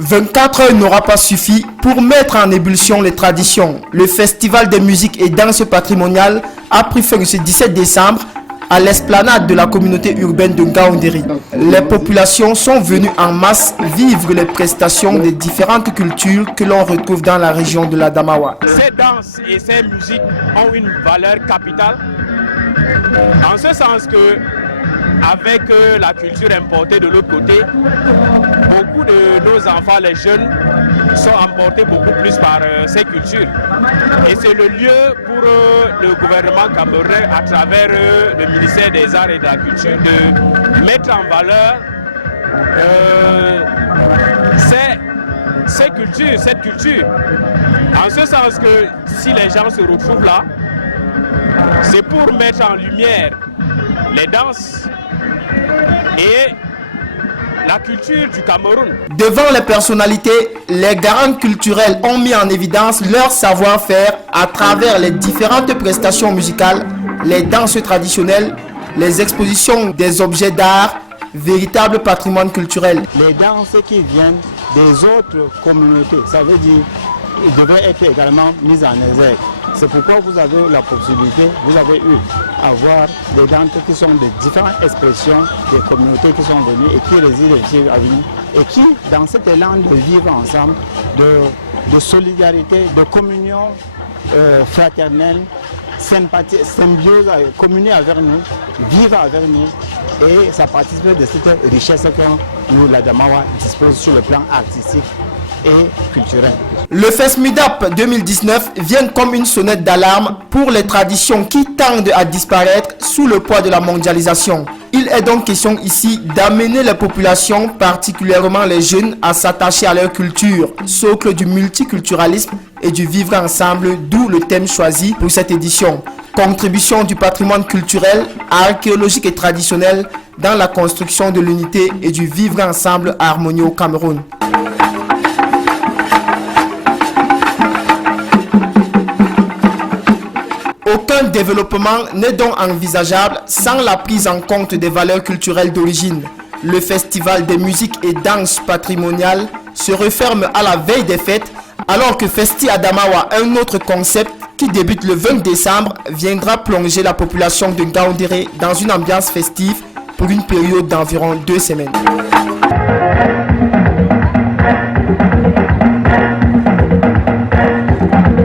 24 heures n'aura pas suffi pour mettre en ébullition les traditions. Le festival des musiques et danses patrimoniales a pris fin ce 17 décembre à l'esplanade de la communauté urbaine de Ngaoundéré. Les populations sont venues en masse vivre les prestations des différentes cultures que l'on retrouve dans la région de l'Adamawa. Ces danses et ces musiques ont une valeur capitale, en ce sens que avec la culture importée de l'autre côté, beaucoup de nos enfants, les jeunes, sont emportés beaucoup plus par ces cultures. Et c'est le lieu pour le gouvernement camerounais, à travers le ministère des Arts et de la Culture, de mettre en valeur cette culture. En ce sens que si les gens se retrouvent là, c'est pour mettre en lumière les danses et la culture du Cameroun. Devant les personnalités, les garants culturels ont mis en évidence leur savoir-faire à travers les différentes prestations musicales, les danses traditionnelles, les expositions des objets d'art, véritable patrimoine culturel. Les danses qui viennent des autres communautés, ça veut dire qu'ils devraient être également mises en exergue. C'est pourquoi vous avez la possibilité, vous avez eu à voir des danses qui sont de différentes expressions des communautés qui sont venues et qui résident ici à venir et qui, dans cet élan de vivre ensemble, de solidarité, de communion fraternelle, sympathie, symbiose, communier avec nous, vivre avec nous, et ça participe de cette richesse que nous, l'Adamawa, dispose sur le plan artistique et culturel. Le FESMUDAP 2019 vient comme une sonnette d'alarme pour les traditions qui tendent à disparaître sous le poids de la mondialisation. Il est donc question ici d'amener les populations, particulièrement les jeunes, à s'attacher à leur culture, socle du multiculturalisme et du vivre ensemble, d'où le thème choisi pour cette édition. Contribution du patrimoine culturel, archéologique et traditionnel dans la construction de l'unité et du vivre ensemble harmonieux au Cameroun. Aucun développement n'est donc envisageable sans la prise en compte des valeurs culturelles d'origine. Le festival des musiques et danses patrimoniales se referme à la veille des fêtes, alors que Festi Adamawa, un autre concept qui débute le 20 décembre, viendra plonger la population de Ngaoundéré dans une ambiance festive pour une période d'environ 2 semaines.